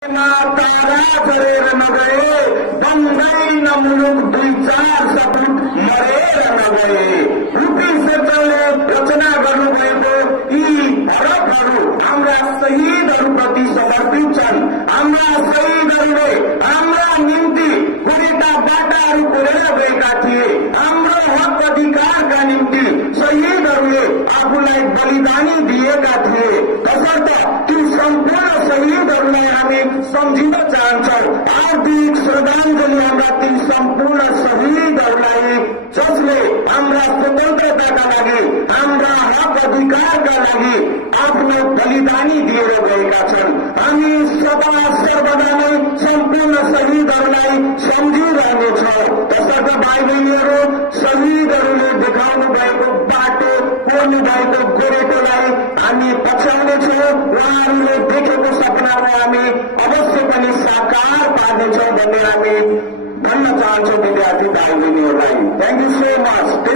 तारा गरेर नगए दङ्गै नमुलुक 2-4 सपुट मरेर नगए। रूपी सचिवले रचना गर्नुभएको यी हरफहरू हाम्रा शहीदहरूप्रति समर्पित छन्। हाम्रा शहीदहरूले हाम्रा निम्ति गुरेका बाटाहरू कोरेर गएका थिए। हाम्रो हक अधिकारका निम्ति शहीदहरूले आफूलाई बलिदानी दिएका थिए। तसर्थ ती सम्पूर्ण शहीदहरूलाई हामी सम्झिन चाहन्छौँ। हार्दिक श्रद्धाञ्जली हाम्रा ती सम्पूर्ण शहीदहरूलाई जसले हाम्रा स्वतन्त्रताका लागि, हाम्रा हक अधिकारका लागि आफ्नो बलिदानी दिएर गएका छन्। हामी सदा सर्वदा नै सम्पूर्ण शहीदहरूलाई सम्झिरहनेछौँ। तसर्थ भाइ बहिनीहरू, शहीदहरूले देखाउनु भएको बाटो, कोर्नु भएको गोरेटोलाई हामी पछ्याउनेछौँ। उहाँहरूले देखेको सपनालाई हामी अवश्य पनि साकार पार्नेछौँ भन्ने हामी भन्न चाहन्छौँ विद्यार्थी भाइ बहिनीहरूलाई। Thank you so much.